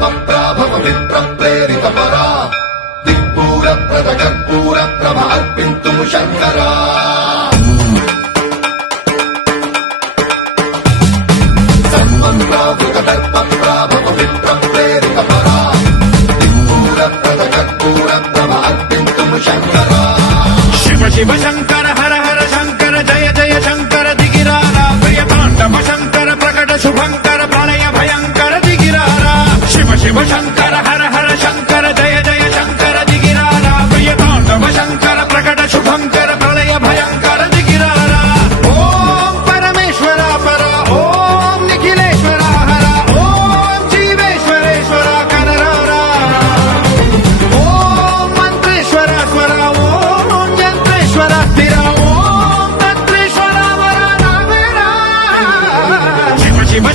प्राभवमित्रप्रेरितपरा दिक्पूरप्रदकर्पूरप्रभ अर्पिन्तुम् शर्करा सर्वप्राभृतदर्पप्राभवमित्रप्रेरितपरा दिक्पूरप्रदकर्पूरप्रभ अर्पिन्तुम् शर्करा शिव शिव शङ्कर हर हर शङ्कर जय जय शङ्कर दिगिरारा प्रियपाण्डव शङ्कर प्रकट शुभङ्कर Mới